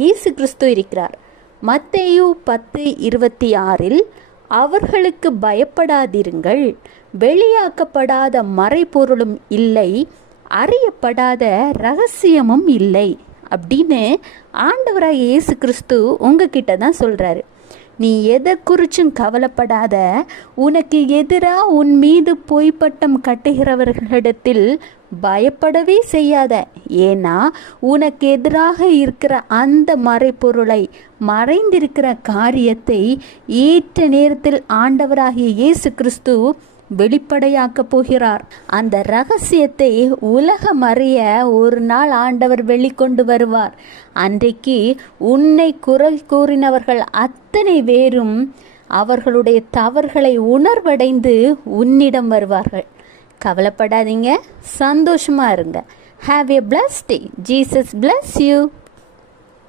இயேசு கிறிஸ்து இருக்கிறார். மத்தேயு 10:26 அவர்களுக்கு பயப்படாதிருங்கள், வெளியாக்கப்படாத மறைபொருளும் இல்லை, அறியப்படாத ரகசியமும் இல்லை அப்படின்னு ஆண்டவராக இயேசு கிறிஸ்து உங்ககிட்ட தான் சொல்கிறாரு. நீ எதை குறிச்சும் கவலைப்படாத, உனக்கு எதிராக உன் மீது பொய்ப்பட்டம் கட்டுகிறவர்களிடத்தில் பயப்படவே செய்யாத. ஏன்னா உனக்கு எதிராக இருக்கிற அந்த மறைப்பொருளை, மறைந்திருக்கிற காரியத்தை ஏற்ற நேரத்தில் ஆண்டவராகிய இயேசு கிறிஸ்து வெளிப்படையாக்க போகிறார். அந்த ரகசியத்தை உலகம் அறிய ஒரு நாள் ஆண்டவர் வெளிக்கொண்டு வருவார். அன்றைக்கு உன்னை குறை கூறினவர்கள் அத்தனை பேரும் அவர்களுடைய தவறுகளை உணர்வடைந்து உன்னிடம் வருவார்கள். கவலைப்படாதீங்க, சந்தோஷமா இருங்க. Have a blessed day. Jesus bless you.